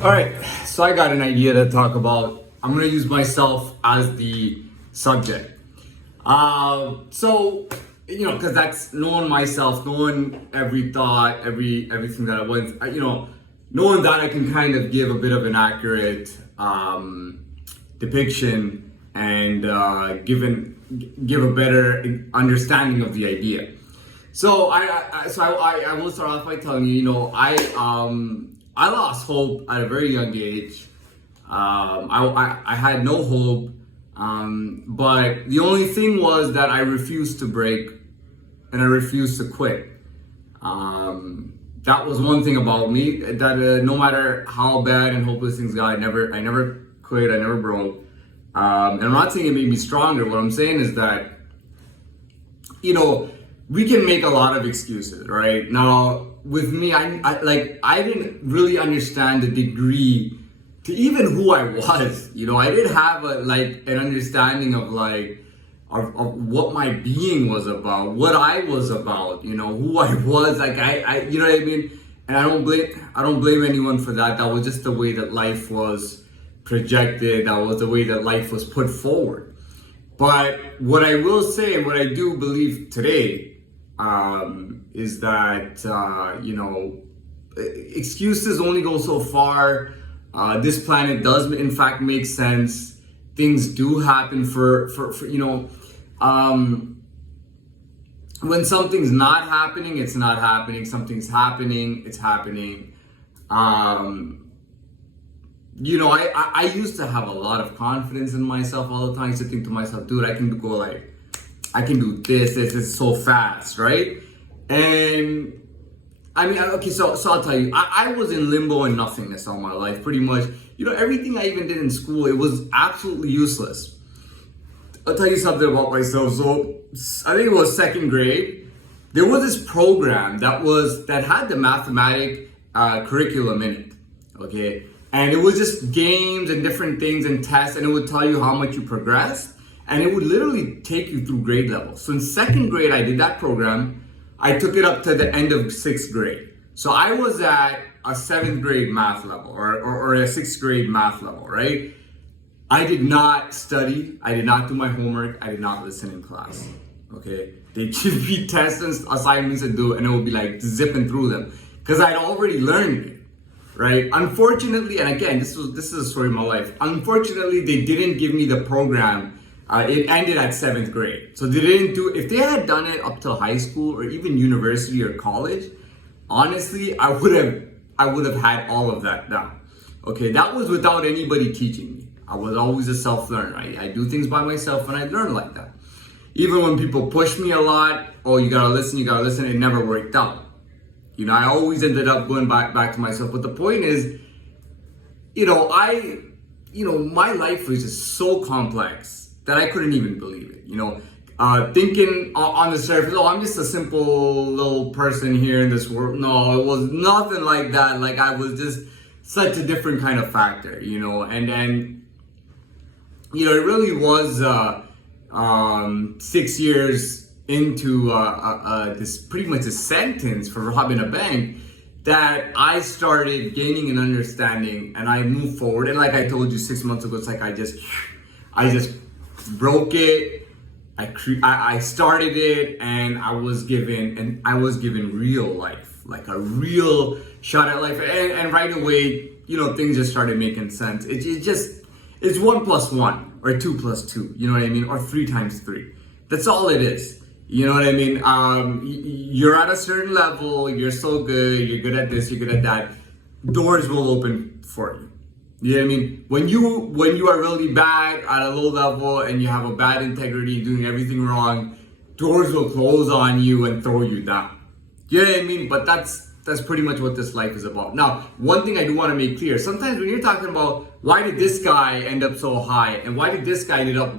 All right, so I got an idea to talk about. I'm gonna use myself as the subject. So because that's knowing myself, knowing every thought, everything that I went, knowing that I can kind of give a bit of an accurate depiction and give a better understanding of the idea. So I will start off by telling you, I lost hope at a very young age. I had no hope, but the only thing was that I refused to break and I refused to quit. That was one thing about me that no matter how bad and hopeless things got, I never quit, I never broke. And I'm not saying it made me stronger. What I'm saying is that, we can make a lot of excuses, right? Now, with me, I didn't really understand the degree to even who I was. I didn't have an understanding of what my being was about, what I was about, who I was. You know what I mean? And I don't blame anyone for that. That was just the way that life was projected. That was the way that life was put forward. But what I will say, and what I do believe today, is that excuses only go so far. This planet does in fact make sense. Things do happen for when something's not happening, it's not happening. Something's happening, it's happening. I used to have a lot of confidence in myself all the time. I used to think to myself, dude, I can do this is so fast, right? And I mean, okay, so I'll tell you, I was in limbo and nothingness all my life, pretty much. Everything I even did in school, it was absolutely useless. I'll tell you something about myself. So I think it was second grade. There was this program that had the mathematic curriculum in it, okay? And it was just games and different things and tests, and it would tell you how much you progressed. And it would literally take you through grade level. So in second grade, I did that program. I took it up to the end of sixth grade. So I was at a seventh grade math level or a sixth grade math level, right? I did not study. I did not do my homework. I did not listen in class, okay? They give me tests and assignments to do, and it would be like zipping through them because I'd already learned it, right? Unfortunately, and again, this is a story of my life. Unfortunately, they didn't give me the program. It ended at seventh grade. So they didn't do, if they had done it up till high school or even university or college, honestly, I would have had all of that down. Okay, that was without anybody teaching me. I was always a self-learner. I do things by myself and I learn like that. Even when people push me a lot, oh, you gotta listen, it never worked out. I always ended up going back to myself. But the point is, my life was just so complex that I couldn't even believe it. Thinking on the surface, oh, I'm just a simple little person here in this world. No, it was nothing like that. Like I was just such a different kind of factor, and it really was 6 years into this pretty much a sentence for robbing a bank that I started gaining an understanding and I moved forward. And like I told you 6 months ago, it's like I just broke it. I started it, and I was given real life, like a real shot at life, and right away, things just started making sense. It's 1 + 1 or 2 + 2, you know what I mean, or 3 × 3. That's all it is. You know what I mean? You're at a certain level. You're so good. You're good at this. You're good at that. Doors will open for you. You know what I mean? When you are really bad at a low level and you have a bad integrity, doing everything wrong, doors will close on you and throw you down. You know what I mean? But that's pretty much what this life is about. Now, one thing I do want to make clear: sometimes when you're talking about why did this guy end up so high, and why did this guy end up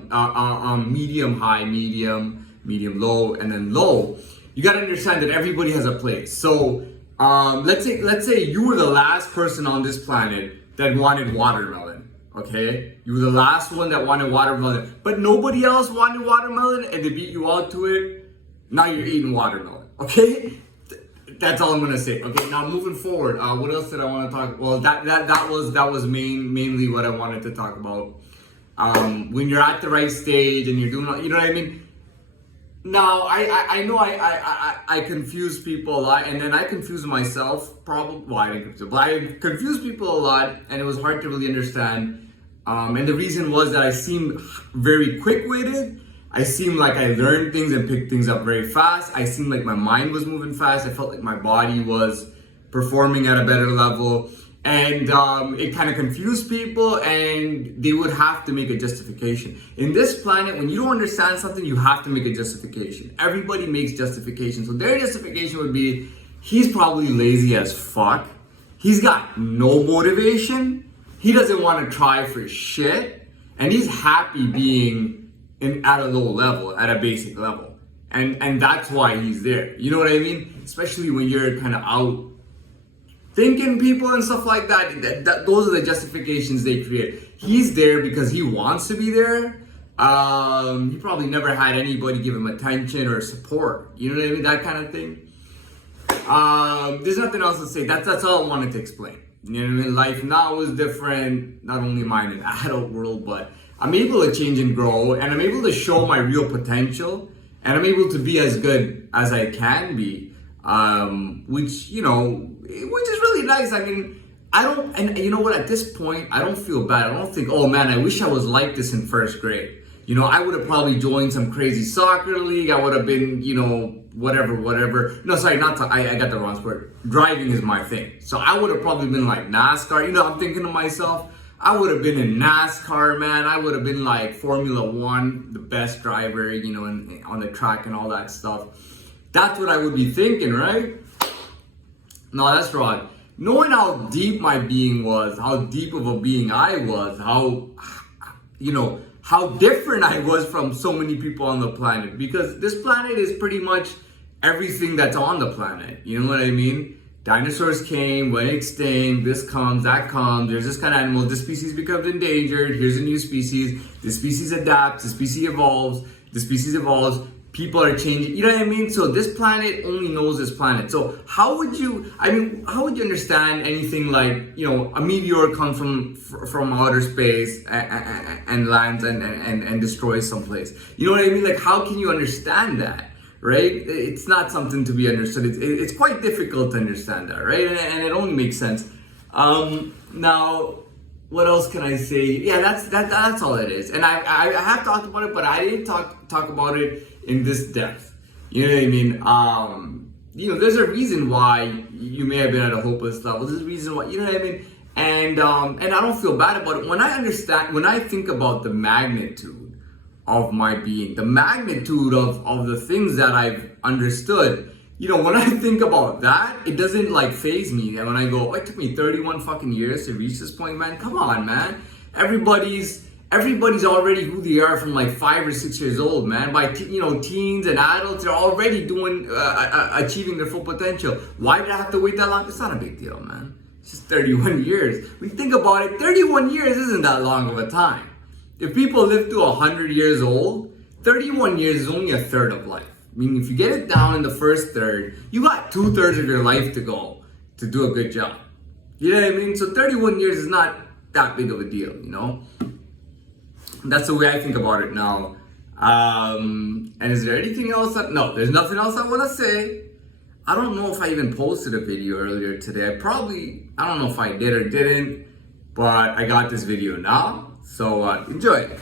medium high, medium low, and then low, you got to understand that everybody has a place. So let's say you were the last person on this planet that wanted watermelon, okay? You were the last one that wanted watermelon, but nobody else wanted watermelon and they beat you out to it. Now you're eating watermelon, okay? That's all I'm gonna say. Okay, now moving forward, what else did I want to talk? Well, that was mainly what I wanted to talk about. When you're at the right stage and you're doing, you know what I mean. Now I know I confuse people a lot, and then I confuse myself. Probably, well, I didn't confuse, but I confuse people a lot, and it was hard to really understand. And the reason was that I seemed very quick-witted. I seemed like I learned things and picked things up very fast. I seemed like my mind was moving fast. I felt like my body was performing at a better level. And it kind of confused people, and they would have to make a justification. In this planet, when you don't understand something, you have to make a justification. Everybody makes justifications. So their justification would be, he's probably lazy as fuck. He's got no motivation. He doesn't want to try for shit. And he's happy being at a low level, at a basic level. And that's why he's there. You know what I mean? Especially when you're kind of out thinking people and stuff like that. Those are the justifications they create. He's there because he wants to be there. He probably never had anybody give him attention or support. You know what I mean? That kind of thing. There's nothing else to say. That's all I wanted to explain. You know what I mean? Life now is different. Not only mine in the adult world, but I'm able to change and grow, and I'm able to show my real potential, and I'm able to be as good as I can be, which is really nice. I mean, and you know what, at this point, I don't feel bad. I don't think, oh man, I wish I was like this in first grade. You know, I would have probably joined some crazy soccer league. I would have been, whatever. No, sorry, I got the wrong sport. Driving is my thing. So I would have probably been like NASCAR. You know, I'm thinking to myself, I would have been in NASCAR, man. I would have been like Formula One, the best driver, on the track and all that stuff. That's what I would be thinking, right? No, that's wrong. Knowing how deep my being was, how deep of a being I was, how different I was from so many people on the planet. Because this planet is pretty much everything that's on the planet. You know what I mean? Dinosaurs came, went extinct, this comes, that comes, there's this kind of animal, this species becomes endangered, here's a new species, this species adapts, this species evolves, people are changing, you know what I mean? So this planet only knows this planet. So how would you understand anything like, a meteor comes from outer space and lands and destroys someplace? You know what I mean? Like, how can you understand that? Right? It's not something to be understood. It's quite difficult to understand that, right? And it only makes sense. Now, what else can I say? Yeah, that's all it is. And I have talked about it, but I didn't talk about it in this depth. You know what I mean? There's a reason why you may have been at a hopeless level. There's a reason why, you know what I mean? And I don't feel bad about it. When I think about the magnitude of my being, the magnitude of the things that I've understood, when I think about that, it doesn't like faze me. And when I go, it took me 31 fucking years to reach this point, man. Come on, man. Everybody's already who they are from like 5 or 6 years old, man. By teens and adults, they're already doing achieving their full potential. Why did I have to wait that long? It's not a big deal, man. It's just 31 years. When you think about it, 31 years isn't that long of a time. If people live to 100 years old, 31 years is only a third of life. I mean, if you get it down in the first third, you got 2/3 of your life to go to do a good job. You know what I mean? So 31 years is not that big of a deal, That's the way I think about it now. And is there anything else? No, there's nothing else I want to say. I don't know if I even posted a video earlier today. I don't know if I did or didn't, but I got this video now. So enjoy it.